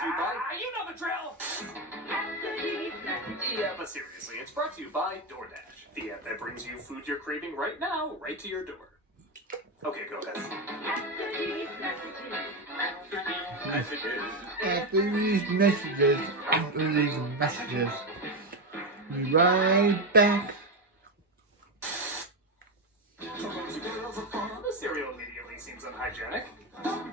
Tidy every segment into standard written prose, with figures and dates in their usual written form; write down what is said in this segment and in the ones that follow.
to you by... you know the drill! Yeah, but seriously, it's brought to you by DoorDash, the app that brings you food you're craving right now, right to your door. Okay, go guys. After these messages, be right back. The cereal immediately seems unhygienic. Donkey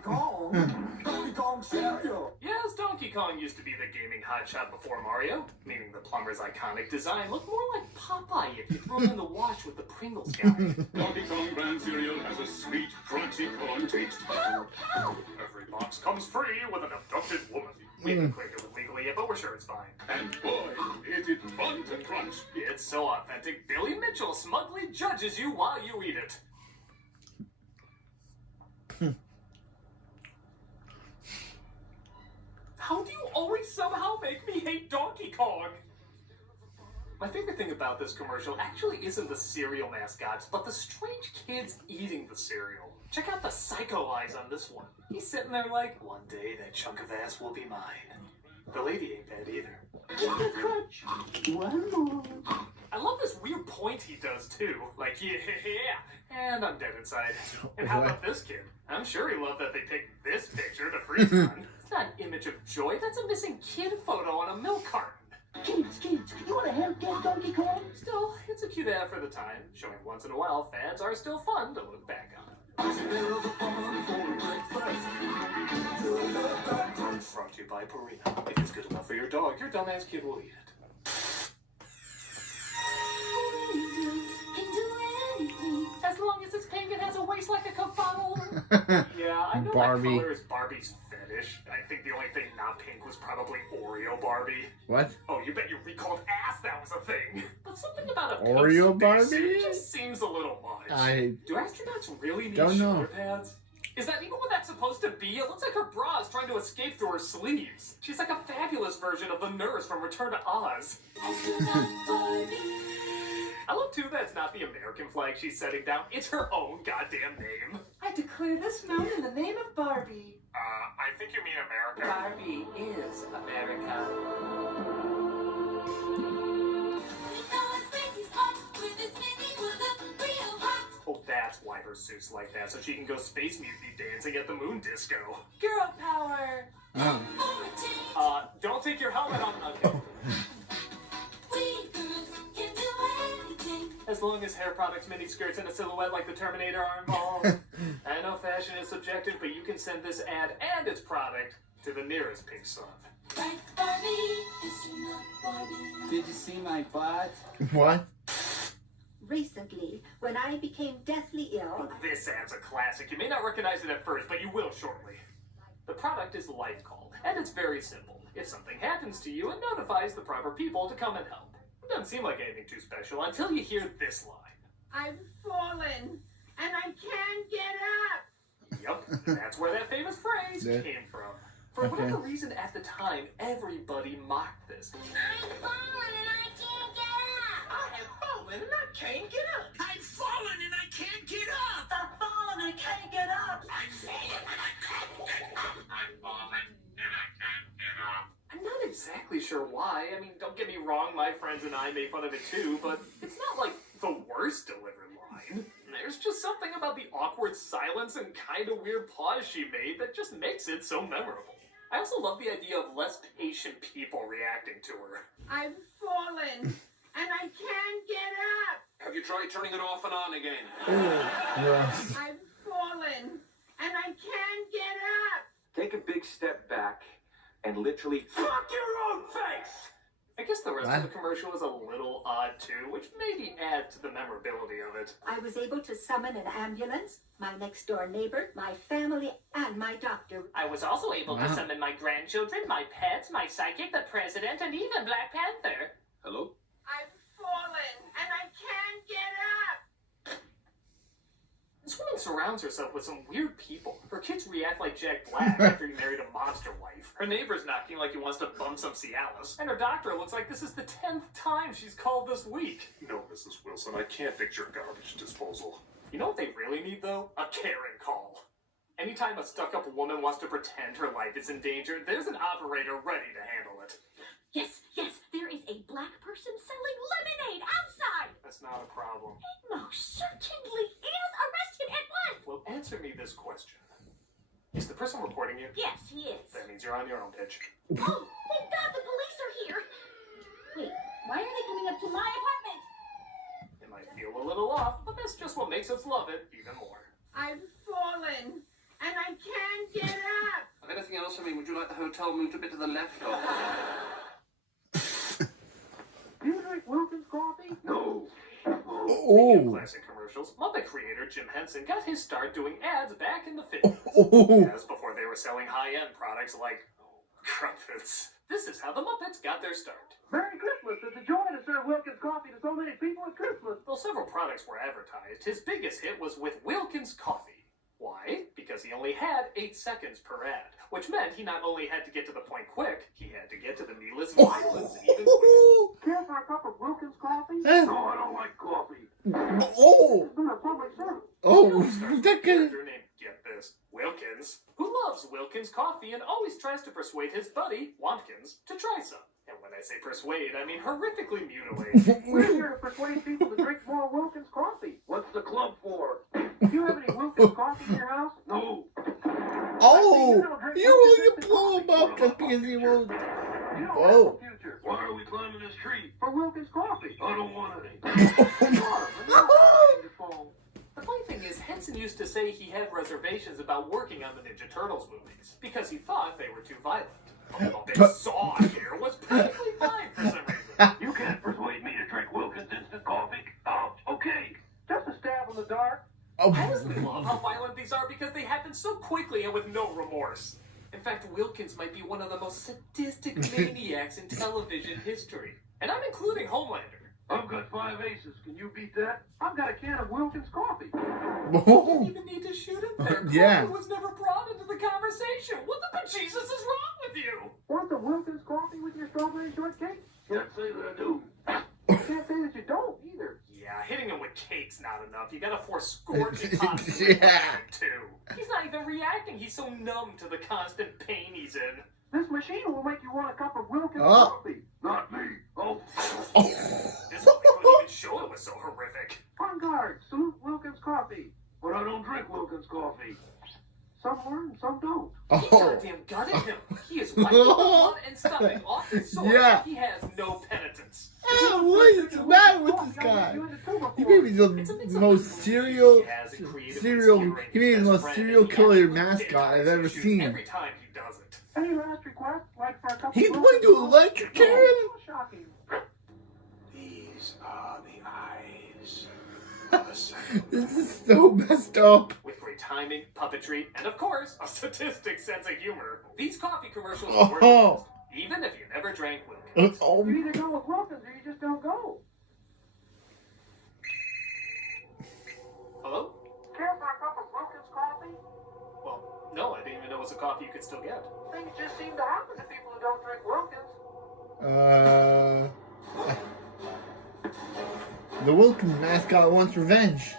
Kong cereal. Yes, Donkey Kong used to be the gaming hotshot before Mario, meaning the plumber's iconic design looked more like Popeye if you threw him in the wash with the Pringles guy. Donkey Kong brand cereal has a sweet, crunchy corn taste. Every box comes free with an abducted woman. We haven't cleared it with legally yet, but we're sure it's fine. And boy, is it fun to crunch. It's so authentic, Billy Mitchell smugly judges you while you eat it. How do you always somehow make me hate Donkey Kong? My favorite thing about this commercial actually isn't the cereal mascots, but the strange kids eating the cereal. Check out the psycho eyes on this one. He's sitting there like, one day that chunk of ass will be mine. The lady ain't bad either. Just a crunch. One more. I love this weird point he does too. Like, yeah, and I'm dead inside. And how about this kid? I'm sure he loved that they picked this picture to freeze on. It's not an image of joy, that's a missing kid photo on a milk carton. Kids, you want to help get Donkey Kong? Still, it's a cute ad for the time, showing once in a while fads are still fun to look back on. Brought to you by Purina. If it's good enough for your dog, your dumbass kid will eat it. As long as it's pink and has a waist like a Coke bottle. Yeah, I know Barbie. that color is Barbie's fetish. I think the only thing not pink was probably Oreo Barbie. What? Oh, you bet you recalled ass that was a thing. But something about a pink Oreo spacesuit Barbie? just seems a little much. Do astronauts really need don't know. shoulder pads? Is that even what that's supposed to be? It looks like her bra is trying to escape through her sleeves. She's like a fabulous version of the nurse from Return to Oz. I love too that it's not the American flag she's setting down, it's her own goddamn name. I declare this moon in the name of Barbie. I think you mean America. Barbie is America. Oh, that's why her suit's like that, so she can go space mutiny dancing at the moon disco. Girl power. Don't take your helmet on. Okay. As long as hair products, mini skirts, and a silhouette like the Terminator are involved. I know fashion is subjective, but you can send this ad and its product to the nearest pink sub. Did you see my butt? What? Recently, when I became deathly ill, This ad's a classic. You may not recognize it at first, but you will shortly. The product is Life Call, and it's very simple. If something happens to you, it notifies the proper people to come and help. It doesn't seem like anything too special until you hear this line. I've fallen, and I can't get up. Yup, that's where that famous phrase Yeah. came from. For whatever reason at the time, everybody mocked this. I've fallen, and I can't get up. I have fallen and I can't get up. I've fallen and I can't get up. I've fallen and I can't get up. I've fallen and I can't get up. I've fallen and I can't get up. I'm not exactly sure why. I mean, don't get me wrong, my friends and I made fun of it too, but it's not like the worst delivered line. There's just something about the awkward silence and kind of weird pause she made that just makes it so memorable. I also love the idea of less patient people reacting to her. I've fallen, and I can't get up. Have you tried turning it off and on again? Yes. I've fallen, and I can't get up. Take a big step back and literally fuck your own face! I guess the rest What? of the commercial is a little odd too, which maybe adds to the memorability of it. I was able to summon an ambulance, my next door neighbor, my family, and my doctor. I was also able to summon my grandchildren, my pets, my psychic, the president, and even Black Panther. Hello? I've fallen, and I can't get up. This woman surrounds herself with some weird people. Her kids react like Jack Black after he married a monster wife. Her neighbor's knocking like he wants to bum some Cialis. And her doctor looks like this is the 10th time she's called this week. No, Mrs. Wilson, I can't fix your garbage disposal. You know what they really need, though? A Karen call. Anytime a stuck-up woman wants to pretend her life is in danger, there's an operator ready to handle it. Yes, there is a black person selling lemonade outside. That's not a problem. It most certainly is. Arrest him at once. Well, answer me this question. Is the person reporting you? Yes, he is. That means you're on your own, bitch. Oh, thank God the police are here. Wait, why are they coming up to my apartment? It might feel a little off, but that's just what makes us love it even more. I've fallen, and I can't get up. Anything else? I mean, would you like the hotel moved a bit to the left? Or... Do you drink Wilkins coffee? No. Speaking of Oh. classic commercials, Muppet creator Jim Henson got his start doing ads back in the 50s. Oh. Yes, before they were selling high-end products like crumpets. This is how the Muppets got their start. Merry Christmas. It's a joy to serve Wilkins coffee to so many people at Christmas. Though several products were advertised, his biggest hit was with Wilkins Coffee. Why? Because he only had 8 seconds per ad, which meant he not only had to get to the point quick, he had to get to the needless violence even quicker. Care for a cup of Wilkins coffee? Eh. No, I don't like coffee. Oh. It's been a public service. Oh. Stars That a guy. character named, get this, Wilkins, who loves Wilkins coffee and always tries to persuade his buddy, Wompkins, to try some. And when I say persuade, I mean horrifically mutilate. We're here to persuade people to drink more Wilkins coffee. What's the club for? Do you have any Wilkins coffee in your house? No. Oh. You blow him up just because he won't. You don't Oh. have a future. Why are we climbing this tree? For Wilkins coffee. I don't want any. The funny thing is, Henson used to say he had reservations about working on the Ninja Turtles movies because he thought they were too violent. Although this saw here was perfectly fine for some reason. You can't persuade me to drink Wilkins instant coffee. Oh, okay. Just a stab in the dark. Oh. I honestly love how violent these are because they happen so quickly and with no remorse. In fact, Wilkins might be one of the most sadistic maniacs in television history. And I'm including Homelander. I've got 5 aces. Can you beat that? I've got a can of Wilkins coffee. You Oh. didn't even need to shoot him there. Yeah. Coffee was never brought into the conversation. What the bejesus is wrong with you? Want the Wilkins coffee with your strawberry shortcake? Can't say that I do. Can't say that you don't either. Yeah, hitting him with cake's not enough. You gotta force scorching hot Yeah. too. He's not even reacting. He's so numb to the constant pain he's in. This machine will make you want a cup of Wilkins Oh. coffee. Not me. Oh. This movie couldn't even show it was so horrific. On guard. Salute Wilkins coffee. But I don't drink Wilkins coffee. Some learn, some don't. He Oh. goddamn gutted him. He is wiping the blood and stuffing off his sword. Yeah. He has no penitence. Ah, what is the matter with this guy? He may be the most serial, he may be the most serial killer mascot I've ever seen. Every time he does it. Any last request? Like for a cup He's of going to electrocute him? Shocking. These are the eyes of a psycho. This is so messed up. With great timing, puppetry, and of course, a sadistic sense of humor, these coffee commercials Oh. were the best, even if you never drank Wilkins. Oh. You either go with Wilkins or you just don't go. Hello? Care for a cup of Wilkins coffee? Well, no, I didn't even know it was a coffee you could still get. Things just seem to happen to people who don't drink Wilkins. The Wilkins mascot wants revenge.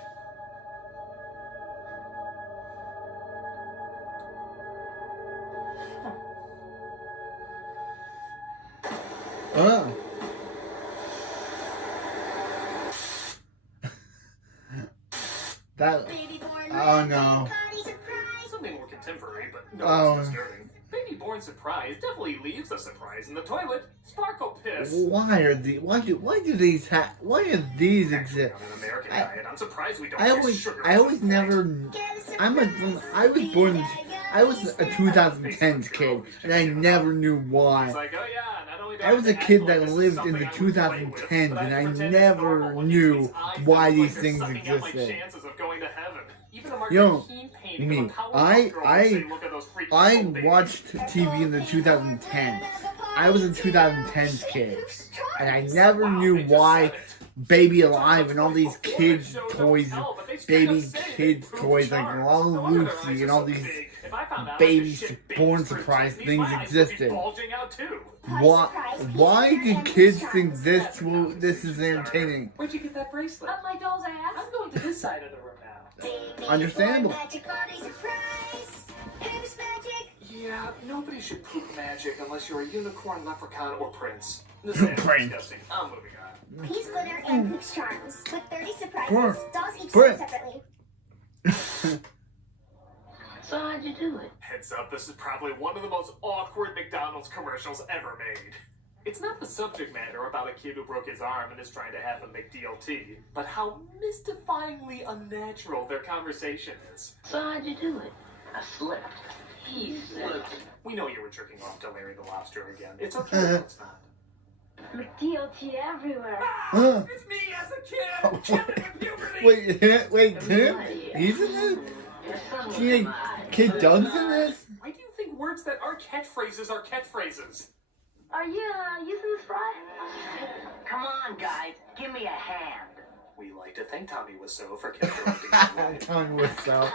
Oh. That. Oh no. Something more contemporary, but no Oh. less disturbing. Baby Born Surprise definitely leaves a surprise in the toilet. Sparkle Piss. Why are these? Why do these why do these exist? On an American I- diet, I'm surprised we don't I get always sugar I at always some point. never. I was a 2010s kid, and I never knew why. It's like, oh yeah, not only do I was have a to kid act that like this is lived in something the I would play with, 2010s, but and I have to pretend it's never normal when knew these eyes why look these like they're things sucking out my existed. chances of going to heaven. Even a Yo, Martin painting me, of a Powerpuff Girl would say, "Look at those freaking I little babies." watched TV in the 2010s. I was a 2010s kid, and I never Wow, knew they just why said it. Baby Alive and all these kids' Shows toys, don't tell, but they straight up baby say they kids' poop toys like charts. Lala No wonder their Lucy eyes and are all so these big. If I found out baby I could shit born babies through surprise Disney, things my eyes would be existed. bulging out too. Why do kids think this is entertaining? Where'd you get that bracelet? Up my doll's ass. I'm going to this side of the room now. Understandable. Yeah, nobody should poop magic unless you're a unicorn, leprechaun, or prince. This is Prince. disgusting. I'm moving on. Peace, glitter, and Pook's charms. With 30 surprises, Prince. dolls each Prince. sold separately. So how'd you do it? Heads up, this is probably one of the most awkward McDonald's commercials ever made. It's not the subject matter about a kid who broke his arm and is trying to have a McDLT, but how mystifyingly unnatural their conversation is. So how'd you do it? I slipped. He slipped. We know you were jerking off to Larry the Lobster again. It's okay if it's not. McDLT everywhere. It's me as a kid! Chilling with puberty! Wait, Tim? He's in this? Teen Kid Doug's in this? Why do you think words that are catchphrases are catchphrases? Are you using this fry? Come on, guys. Give me a hand. We like to thank Tommy Wiseau for interrupting. Telling what's up.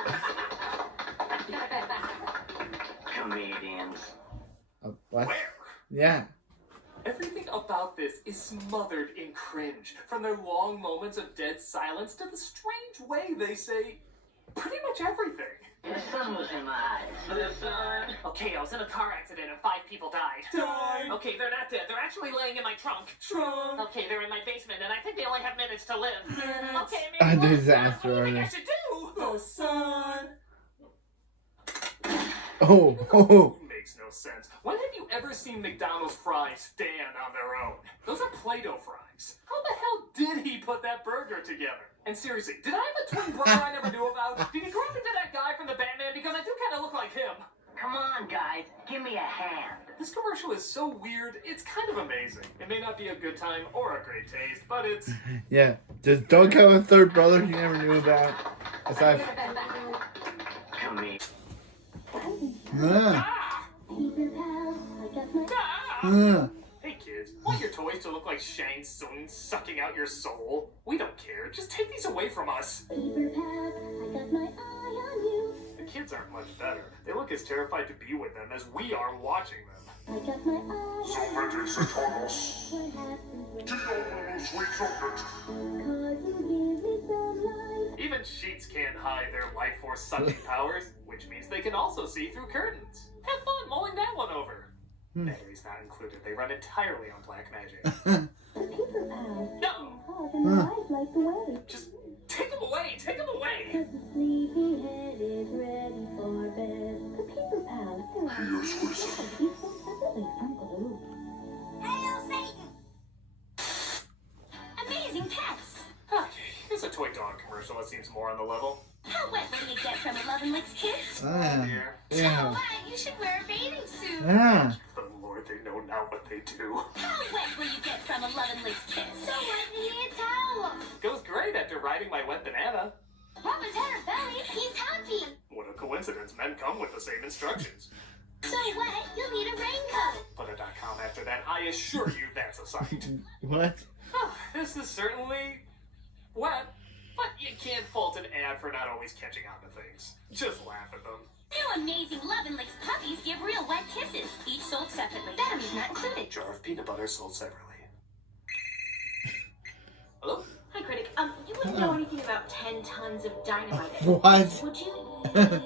Comedians. What? Where? Yeah. Everything about this is smothered in cringe, from their long moments of dead silence to the strange way they say pretty much everything. The sun was in my eyes. The sun. Okay, I was in a car accident and 5 people died. Died? Okay, they're not dead. They're actually laying in my trunk. Trunk? Okay, they're in my basement and I think they only have minutes to live. Minutes. Okay, A maybe disaster, what do you think Arnie. I should do? The sun. Oh. Makes no sense. When have you ever seen McDonald's fries stand on their own? Those are Play-Doh fries. How the hell did he put that burger together? And seriously, did I have a twin brother I never knew about? Did he grow up into that guy from the Batman? Because I do kind of look like him. Come on, guys. Give me a hand. This commercial is so weird, it's kind of amazing. It may not be a good time or a great taste, but it's... Yeah. Does Doug have a third brother you never knew about? Aside Come here. Hey kids, want your toys to look like Shang Tsung sucking out your soul? We don't care. Just take these away from us. The kids aren't much better. They look as terrified to be with them as we are watching them. So many Satanos. Do you know sweet chocolate? Even sheets can't hide their life force sucking powers, which means they can also see through curtains. Have fun mulling that one over. Batteries not included. They run entirely on black magic. No! Just take them away! Take them away! Here's whistle. Hail Satan! Amazing pets! Okay, here's a toy dog commercial that seems more on the level. How wet will you get from 11 Licks Kiss? Here. Yeah. Wet, you should wear a bathing suit. Ah. The Lord, they know now what they do. How wet will you get from 11 Licks Kiss? So wet, you need a towel. Goes great after riding my wet banana. Mama's her belly, he's happy. What a coincidence, men come with the same instructions. So wet, you'll need a raincoat. Put a .com after that, I assure you that's a sight. What? This is certainly wet, but you can't fault an ad for not always catching on to things. Just laugh at them. New amazing 11 Licks puppies give real wet kisses, each sold separately. Batteries not included. Jar of peanut butter sold separately. Hello? Hi, critic. You wouldn't know anything about 10 tons of dynamite. What? Would you? No.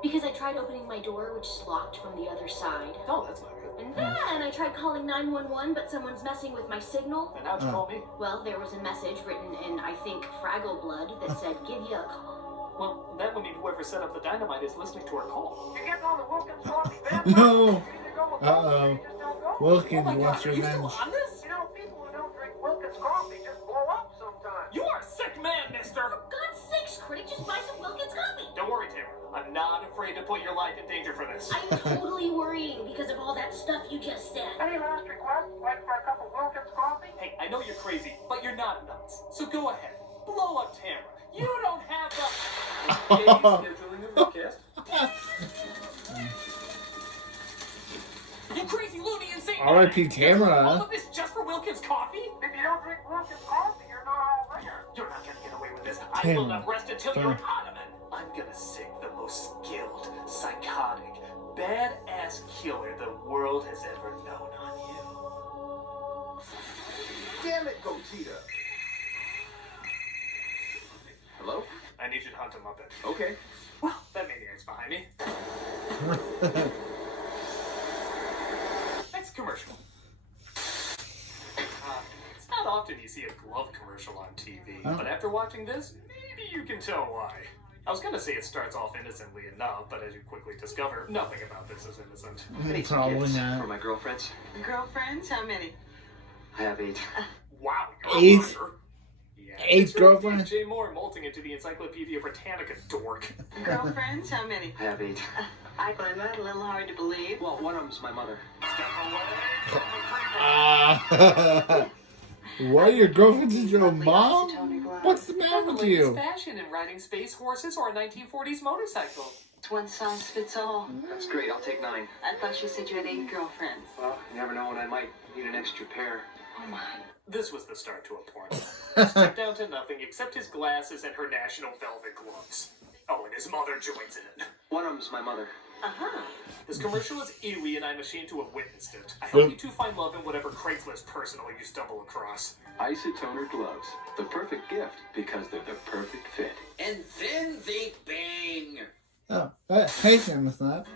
Because I tried opening my door, which is locked from the other side. Oh, that's not good. And then I tried calling 911, but someone's messing with my signal. And how'd you call me? Well, there was a message written in, I think, Fraggle blood that said, give you a call. Well, that would mean whoever set up the dynamite is listening to our call. You getting on the Wilkins coffee van? No. You either go with Uh-oh. Wilkins or you just don't go. Wilkins Oh my wants God, are you still revenge. on this? You know, people who don't drink Wilkins coffee just blow up sometimes. You are a sick man, mister! For God's sakes, critic, just buy some Wilkins coffee. Don't worry, Tim. I'm not afraid to put your life in danger for this. I'm totally worrying because of all that stuff you just said. Any last requests? Like for a cup of Wilkins coffee? Hey, I know you're crazy, but you're not nuts. So go ahead. Blow up Tamara. You don't have the... scheduling a recast. You crazy, loony, insane... R.I.P. Tamara. All of this just for Wilkins coffee? If you don't drink Wilkins coffee, you're not all there. You're not gonna get away with this. I will not rest until you're an ottoman. I'm gonna sing the most skilled, psychotic, badass killer the world has ever known on you. Damn it, Gogeta. Hello? I need you to hunt a Muppet. Okay. Well, that maniac's behind me. Next commercial. It's not often you see a glove commercial on TV, but after watching this, maybe you can tell why. I was gonna say it starts off innocently enough, but as you quickly discover, nothing about this is innocent. I need some Probably gifts not. for my girlfriends. Girlfriends? How many? I have 8. Wow, Eight? you're a lawyer. Yeah, Eight it's really girlfriends? Jay Moore molting into the Encyclopedia Britannica dork. Girlfriends? How many? I have 8. I find that a little hard to believe. Well, one of them's my mother. What? Your girlfriend is your mom? What's the matter with Latest you? fashion in riding space horses or a 1940s motorcycle. It's one size fits all. That's great. I'll take 9. I thought you said you had 8 girlfriends. Well, you never know when I might need an extra pair. Oh my. This was the start to a porno. Stripped down to nothing except his glasses and her national velvet gloves. Oh, and his mother joins in. One of them's my mother. Uh-huh. This commercial is eerie, and I'm ashamed to have witnessed it. I hope you two find love in whatever Craigslist personal you stumble across. Isotoner gloves. The perfect gift because they're the perfect fit. And then they bang. Oh, hey, Sam, it's not.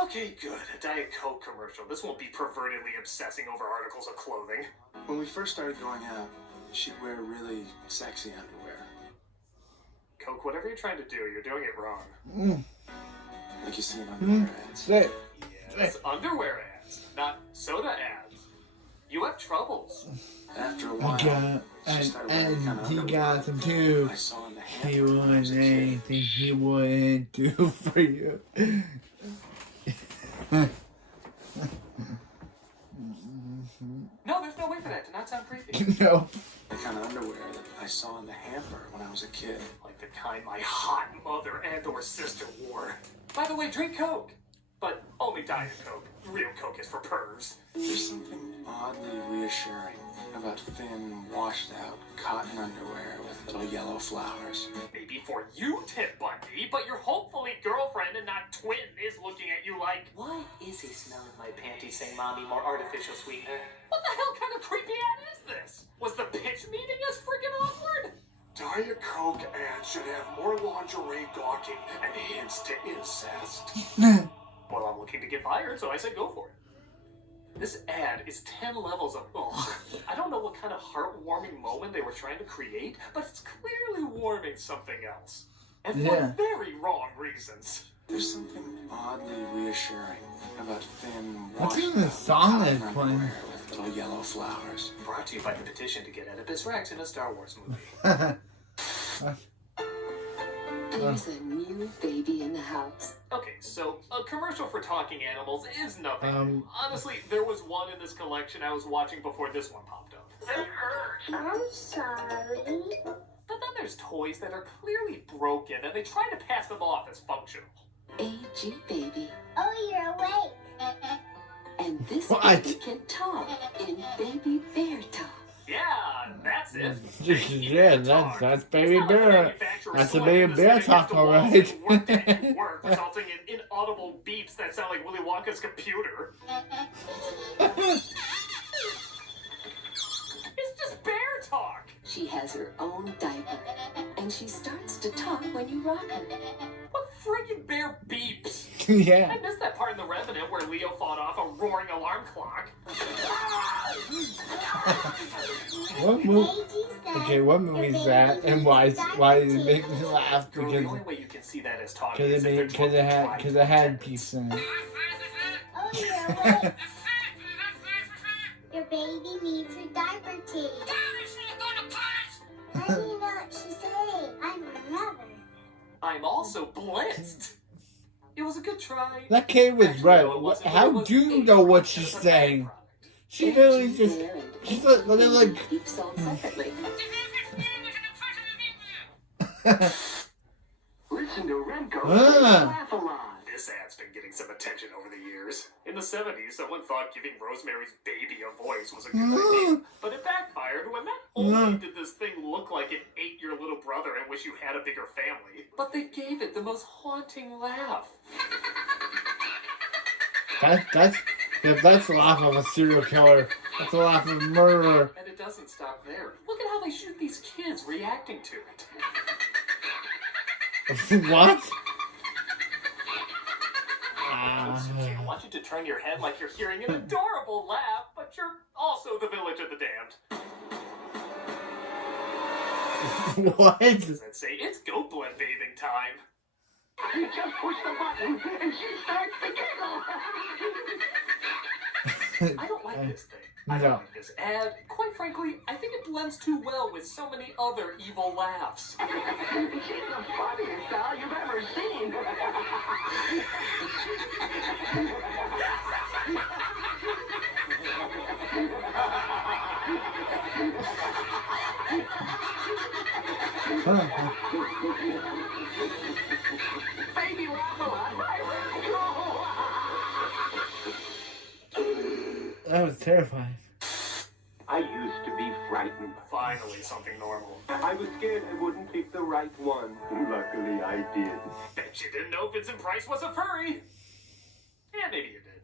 Okay, good. A Diet Coke commercial. This won't be pervertedly obsessing over articles of clothing. When we first started going out, she'd wear really sexy underwear. Coke, whatever you're trying to do, you're doing it wrong. Like you see in underwear ads. Say, Yes, underwear ads, not soda ads. You have troubles. After a I while, got, she started wearing the kind and of he underwear got them too. I saw in the He hamper when I was wouldn't a kid. anything he wouldn't do for you. No, there's no way for that to not sound creepy. No. The kind of underwear that I saw in the hamper when I was a kid. Like the kind my hot mother and or sister wore. By the way, drink Coke. But only Diet Coke. Real Coke is for pervs. There's something oddly reassuring about thin, washed-out cotton underwear with little yellow flowers. Maybe for you, Tim Bundy, but your hopefully girlfriend and not twin is looking at you like, why is he smelling my panties saying mommy more artificial sweetener? What the hell kind of creepy ad is this? Was the pitch meeting as freaking awkward? Diet Coke ads should have more lingerie gawking and hints to incest. Well, I'm looking to get fired, so I said go for it. This ad is 10 levels of ugh. I don't know what kind of heartwarming moment they were trying to create, but it's clearly warming something else. And for very wrong reasons. There's something oddly reassuring about thin, What's washed-out in the song cotton that's playing? underwear with little yellow flowers. Brought to you by the petition to get Oedipus Rex in a Star Wars movie. There's a new baby in the house. Okay, so a commercial for talking animals is nothing. Honestly, there was one in this collection I was watching before this one popped up. It hurts. I'm sorry. But then there's toys that are clearly broken and they try to pass them off as functional. AG baby. Oh, you're awake. And this What? baby can talk in baby bear talk. Yeah, that's it. Yeah, that's baby bear. That's a baby bear talk, alright. Work, resulting in inaudible beeps that sound like Willy Wonka's computer. It's just bear talk. She has her own diaper, and she starts to talk when you rock her. What friggin' bear beeps? Yeah. I missed that part in The Revenant where Leo fought off a roaring alarm clock. What movie? Okay, what movie is that? And why did it make me laugh? Girl, the only way you can see that as talking Because is if they're it had peeps in it. Oh, you're awake. Your baby needs her diaper change. How do you know what she's saying? I'm her mother. I'm also blitzed. It was a good try. That kid was Actually, right. no, it wasn't. How It was do you a know what product. she's It was a saying? product. She literally just. She's like. Keep sold separately. Listen to Renko. Ah. Laugh a lot. This ad's been getting some attention over the years. In the 70s, someone thought giving Rosemary's Baby a voice was a good idea. But it backfired when not only did this thing look like it ate your little brother and wish you had a bigger family, but they gave it the most haunting laugh. That's the laugh of a serial killer. That's the laugh of a murderer. And it doesn't stop there. Look at how they shoot these kids reacting to it. What? I want you to turn your head like you're hearing an adorable laugh, but you're also the village of the damned. What? Does that say it's goat blood bathing time? You just push the button and she starts to giggle. I don't like this thing. I don't like this ad. Quite frankly, I think it blends too well with so many other evil laughs. She's the funniest doll you've ever seen. Baby laugh a lot. That was terrifying. I used to be frightened. Finally, something normal. I was scared I wouldn't pick the right one. Luckily, I did. Bet you didn't know Vincent Price was a furry. Yeah, maybe you did.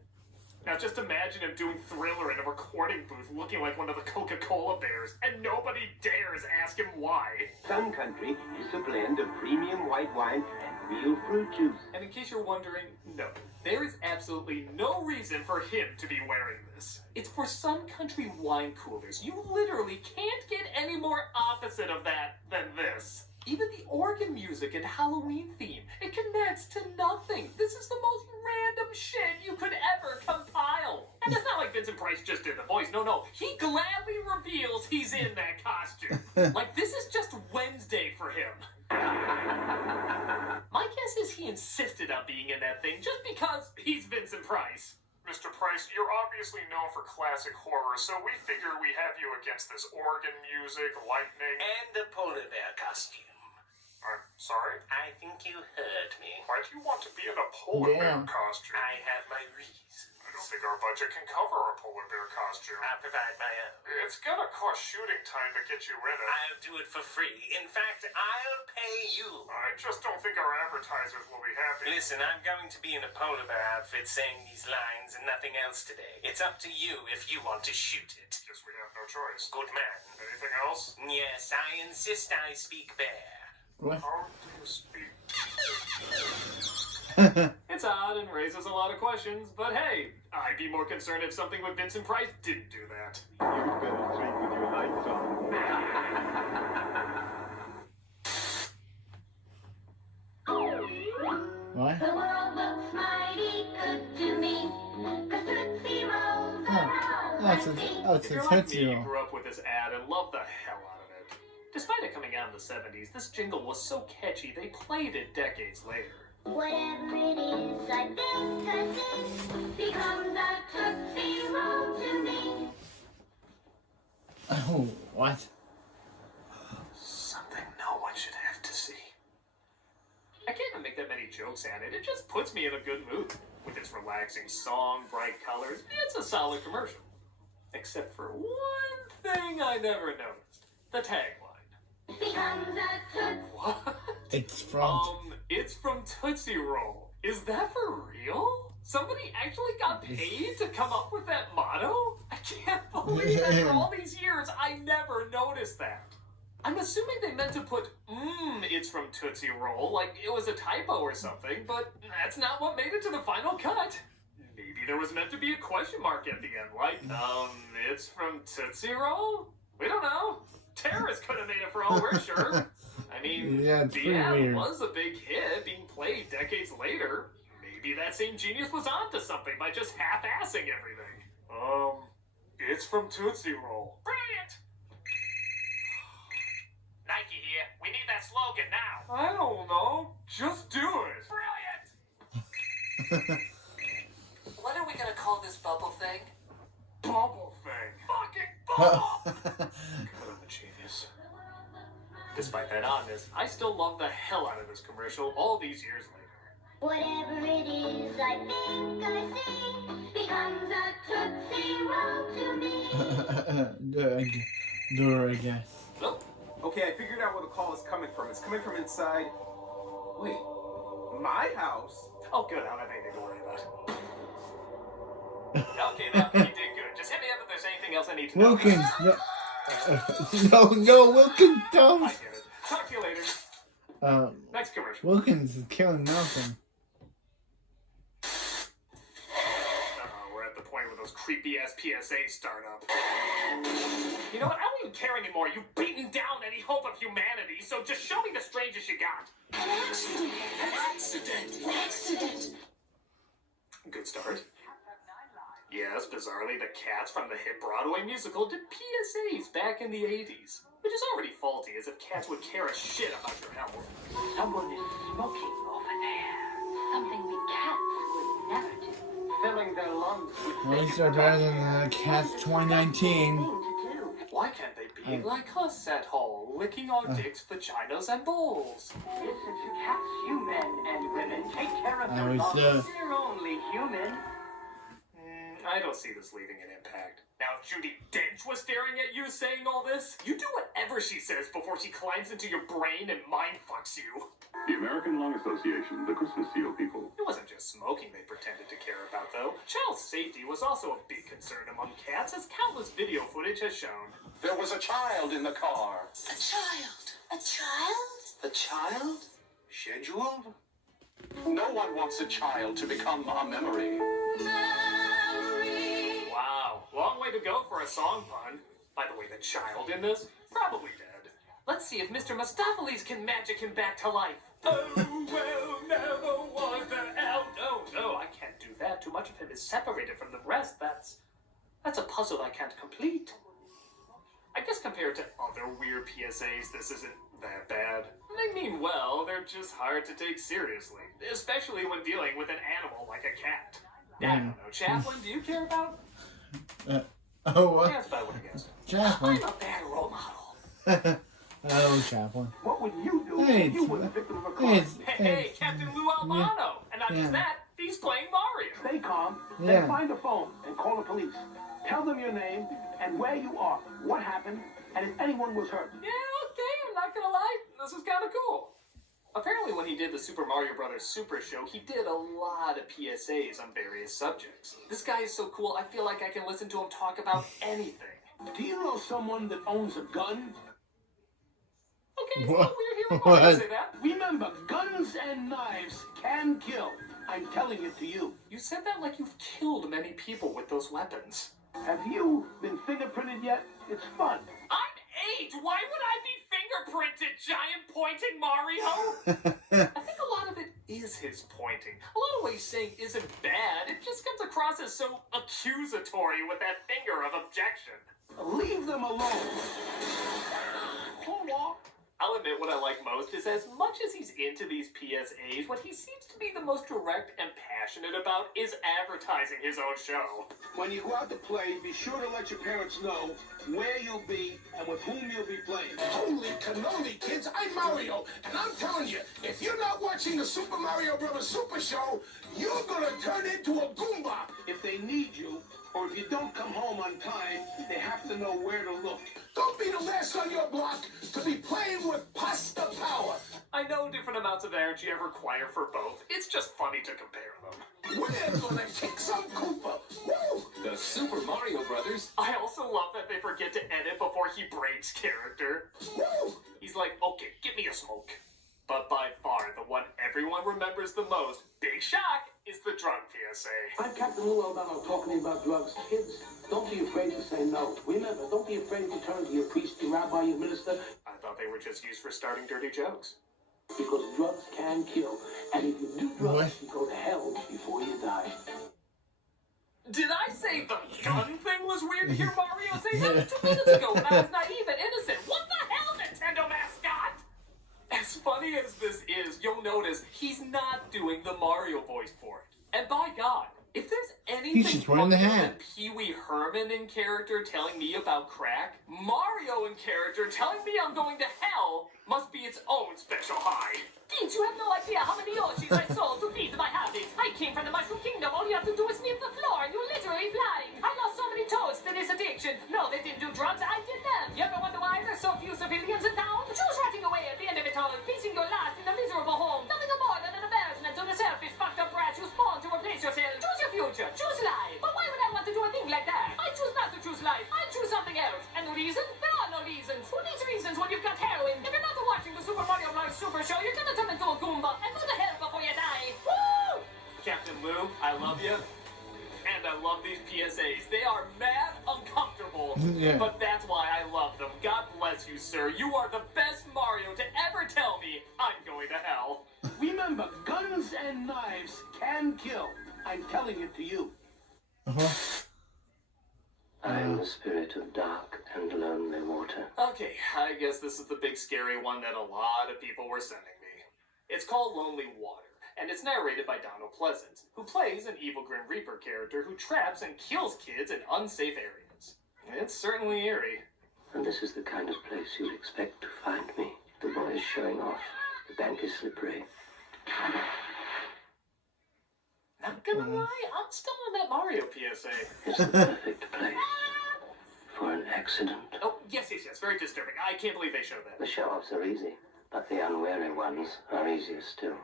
Now just imagine him doing Thriller in a recording booth looking like one of the Coca-Cola bears, and nobody dares ask him why. Sun Country is a blend of premium white wine and real fruit juice. And in case you're wondering, no. There is absolutely no reason for him to be wearing this. It's for Sun Country wine coolers. You literally can't get any more opposite of that than this. Even the organ music and Halloween theme, it connects to nothing. This is the most random shit you could ever compile. And it's not like Vincent Price just did the voice. No. He gladly reveals he's in that costume. Like, this is just Wednesday for him. My guess is he insisted on being in that thing just because he's Vincent Price. Mr. Price, you're obviously known for classic horror, so we figure we have you against this organ music, lightning... And the polar bear costume. I'm sorry? I think you heard me. Why do you want to be in a polar bear costume? I have my reasons. I don't think our budget can cover a polar bear costume. I'll provide my own. It's gonna cost shooting time to get you in it. I'll do it for free. In fact, I'll pay you. I just don't think our advertisers will be happy. Listen, I'm going to be in a polar bear outfit saying these lines and nothing else today. It's up to you if you want to shoot it. Guess we have no choice. Good man. Anything else? Yes, I insist I speak bear. What? How do you speak? It's odd and raises a lot of questions, but hey, I'd be more concerned if something with Vincent Price didn't do that. You better sleep with your lights on. What? The world looks mighty good to me. 'Cause Tootsie Rolls are all It's a If you're like Tootsie me, you Roll. grew up with this ad and loved the hell out of it. Despite it coming out in the 70s, this jingle was so catchy they played it decades later. Whatever it is, I think becomes a Tootsie Roll to me. Oh, what? Something no one should have to see. I can't even make that many jokes at it. It just puts me in a good mood. With its relaxing song, bright colors, it's a solid commercial. Except for one thing I never noticed. The tagline. Becomes a Tootsie. What? It's from... It's from Tootsie Roll. Is that for real? Somebody actually got paid to come up with that motto? I can't believe after all these years I never noticed that. I'm assuming they meant to put, it's from Tootsie Roll, like it was a typo or something, but that's not what made it to the final cut. Maybe there was meant to be a question mark at the end, like, it's from Tootsie Roll? We don't know. Terrorists could have made it for all we're sure. I mean, Yeah, it's the pretty ad weird. was a big hit, being played decades later. Maybe that same genius was onto something by just half-assing everything. It's from Tootsie Roll. Brilliant! Nike here. We need that slogan now. I don't know. Just do it. Brilliant! What are we gonna call this bubble thing? Bubble thing. Fucking bubble! God, I'm a genius. Despite that oddness, I still love the hell out of this commercial all these years later. Whatever it is, I think I see becomes a Tootsie Roll to me. Door, I guess. Nope. Okay, I figured out where the call is coming from. It's coming from inside... Wait, my house? Oh, good. I don't have anything to worry about. Okay, you did good. Just hit me up if there's anything else I need to know. Wilkins, no, Wilkins, don't. I get it. Talk to you later. Next commercial. Wilkins is killing Nelson. We're at the point where those creepy ass PSAs start up. You know what? I don't even care anymore. You've beaten down any hope of humanity, so just show me the strangest you got. An accident. An accident. An accident. Good start. Yes, bizarrely, the cats from the hit Broadway musical did PSAs back in the 80s. Which is already faulty, as if cats would care a shit about your health. Someone is smoking over there. Something we cats would never do. Filling their lungs with At least they're better than the Cats 2019. Why can't they be like us at home, licking our dicks, vaginas, and balls? Listen to cats, you men and women. Take care of I their was, lungs. They're only human. I don't see this leaving an impact. Now, if Judi Dench was staring at you saying all this, you do whatever she says before she climbs into your brain and mind fucks you. The American Lung Association, the Christmas seal people. It wasn't just smoking they pretended to care about, though. Child safety was also a big concern among cats, as countless video footage has shown. There was a child in the car. A child. A child? A child? Scheduled? No one wants a child to become a memory. Wow, long way to go for a song pun. By the way, the child in this, probably dead. Let's see if Mr. Mustopheles can magic him back to life. Oh, well, never was the hell. No, I can't do that. Too much of him is separated from the rest. That's a puzzle I can't complete. I guess compared to other weird PSAs, this isn't that bad. They mean well, they're just hard to take seriously. Especially when dealing with an animal like a cat. I don't know, Chaplin, do you care about? What? Yeah, that's about what I guess. Chaplin. I'm a bad role model. Oh, Chaplin. What would you do Hey, if you were the victim of a crime? Hey, Captain Lou Albano! And not just that, he's playing Mario. Stay calm, Yeah. then find a phone and call the police. Tell them your name and where you are, what happened, and if anyone was hurt. Yeah, okay, I'm not gonna lie. This is kind of cool. Apparently when he did the Super Mario Brothers Super Show, he did a lot of PSAs on various subjects. This guy is so cool, I feel like I can listen to him talk about anything. Do you know someone that owns a gun? Okay, it's a little weird hearing Mario say that. Remember, guns and knives can kill. I'm telling it to you. You said that like you've killed many people with those weapons. Have you been fingerprinted yet? It's fun. I'm 8! Why would I be fingerprinted, giant pointing Mario? I think a lot of it is his pointing. A lot of what he's saying isn't bad. It just comes across as so accusatory with that finger of objection. Leave them alone. I'll admit what I like most is as much as he's into these PSAs, what he seems to be the most direct and passionate about is advertising his own show. When you go out to play, be sure to let your parents know where you'll be and with whom you'll be playing. Holy cannoli, kids, I'm Mario, and I'm telling you, if you're not watching the Super Mario Brothers Super Show, you're gonna turn into a Goomba. If they need you, or if you don't come home on time, they have to know where to look. Don't be the last on your block to be playing with pasta power. I know different amounts of energy I require for both. It's just funny to compare them. We're gonna kick some Koopa. Woo! The Super Mario Brothers. I also love that they forget to edit before he breaks character. Woo! He's like, okay, give me a smoke. But by far, the one everyone remembers the most, big shock, is the drug PSA. I'm Captain Lou Albano talking to you about drugs. Kids, don't be afraid to say no. Remember, don't be afraid to turn to your priest, your rabbi, your minister. I thought they were just used for starting dirty jokes. Because drugs can kill. And if you do drugs, you go to hell before you die. Did I say the gun thing was weird to hear Mario say that 2 minutes ago when I was naive and innocent? What the hell, Nintendo mascot? As funny as this is, you'll notice he's not doing the Mario voice for it. And by God, if there's anything He's just wearing the funnier hat. than Pee-wee Herman in character telling me about crack, Mario in character telling me I'm going to hell must be its own special high. Kids, you have no idea how many Yoshis I sold to feed my habits. I came from the Mushroom Kingdom. All you have to do is sniff the floor and you're literally flying. I lost so many toes to this addiction. No, they didn't do drugs. I did them. You ever wonder why there's so few civilians in town? Choose rotting away at the end of it all, facing your last in a miserable home. Nothing more than an embarrassment to the selfish, fucked up brats you spawn to replace yourself. Choose your future. Choose life. But why would I want to do a thing like that? I choose not to choose life. I choose something else. And the reason? There are no reasons. Who needs reasons when you've got heroin? If you're not watching the Super Mario Bros. Super Show, you're PSAs. They are mad uncomfortable. Yeah. But that's why I love them. God bless you, sir. You are the best Mario to ever tell me I'm going to hell. Remember, guns and knives can kill. I'm telling it to you. I am the spirit of dark and lonely water. Okay, I guess this is the big scary one that a lot of people were sending me. It's called Lonely Water, and it's narrated by Donald Pleasant, who plays an evil Grim Reaper character who traps and kills kids in unsafe areas. It's certainly eerie. And this is the kind of place you'd expect to find me. The boy is showing off. The bank is slippery. Not gonna lie, I'm still on that Mario PSA. It's the perfect place for an accident. Oh, yes, very disturbing. I can't believe they showed that. The show-offs are easy, but the unwary ones are easier still.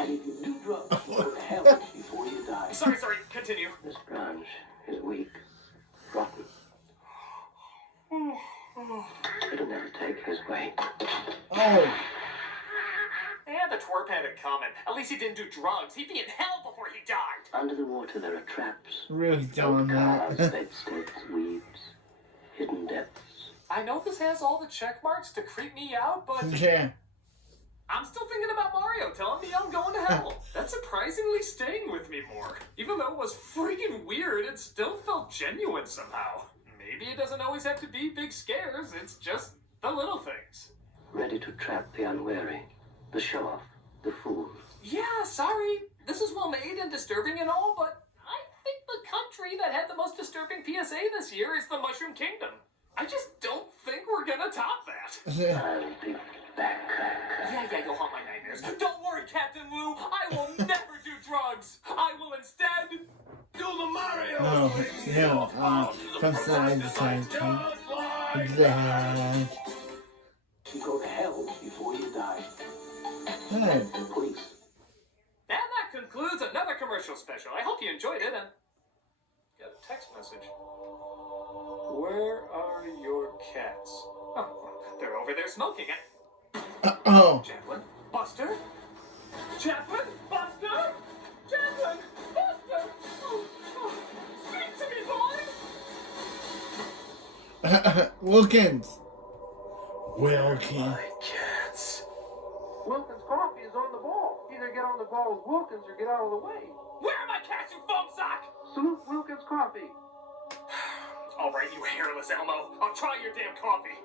And if you do drugs, you go to hell before you die. Sorry, continue. This branch is weak, rotten. It'll never take his weight. Oh. Yeah, the twerp had it coming. At least he didn't do drugs. He'd be in hell before he died. Under the water there are traps. Really doing Cars, that. bedsteads, weeds, hidden depths. I know this has all the check marks to creep me out, but Yeah. I'm still thinking about Mario telling me I'm going to hell. That's surprisingly staying with me more. Even though it was freaking weird, it still felt genuine somehow. Maybe it doesn't always have to be big scares, it's just the little things. Ready to trap the unwary, the show-off, the fool. Yeah, sorry. This is well made and disturbing and all, but I think the country that had the most disturbing PSA this year is the Mushroom Kingdom. I just don't think we're gonna top that. I'll be back. Yeah, you'll haunt my nightmares. Don't worry, Captain Lou. I will never do drugs. I will instead do the Mario. Oh, yeah. From side to side. Exactly. You go to hell before you die. Hey. Please. And that concludes another commercial special. I hope you enjoyed it and got a text message. Where are your cats? Oh, they're over there smoking. Oh. Chaplain? Buster? Chaplain? Buster? Chaplain? Buster? Oh, speak to me, boy! Wilkins. Wilkins. My cats. Wilkins Coffee is on the ball. Either get on the ball with Wilkins or get out of the way. Where are my cats, you foam sock? Salute Wilkins Coffee. All right, you hairless Elmo. I'll try your damn coffee.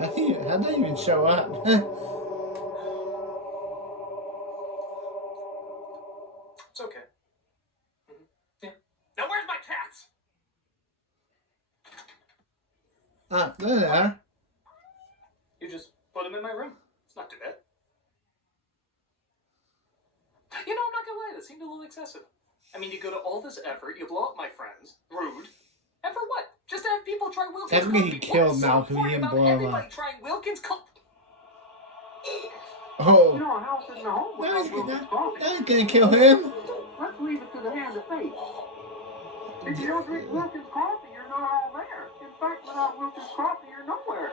How'd that even show up? It's okay. Yeah. Now where's my cats? Ah, there they are. You just put them in my room. It's not too bad. You know, I'm not gonna lie, that seemed a little excessive. I mean, you go to all this effort, you blow up my friends, rude, and for what? Just to have people try Wilkins That's when he coffee. killed What's Malcolm, so he didn't important blow him about everybody up. trying Wilkins coffee? Oh. You know, a house isn't a home without Wilkins Coffee. That's gonna kill him. Let's leave it to the hand of fate. If you don't drink Wilkins Coffee, you're not all there. In fact, without Wilkins Coffee, you're nowhere.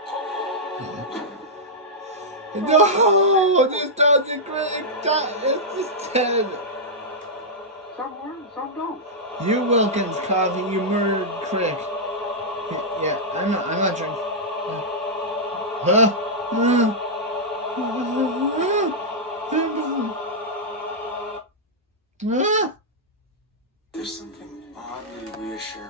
No, this doesn't critic. It's just dead. Some learn, some don't. You Wilkins Coffee, you murdered critic. Yeah, I'm not drinking. Huh? There's something oddly reassuring.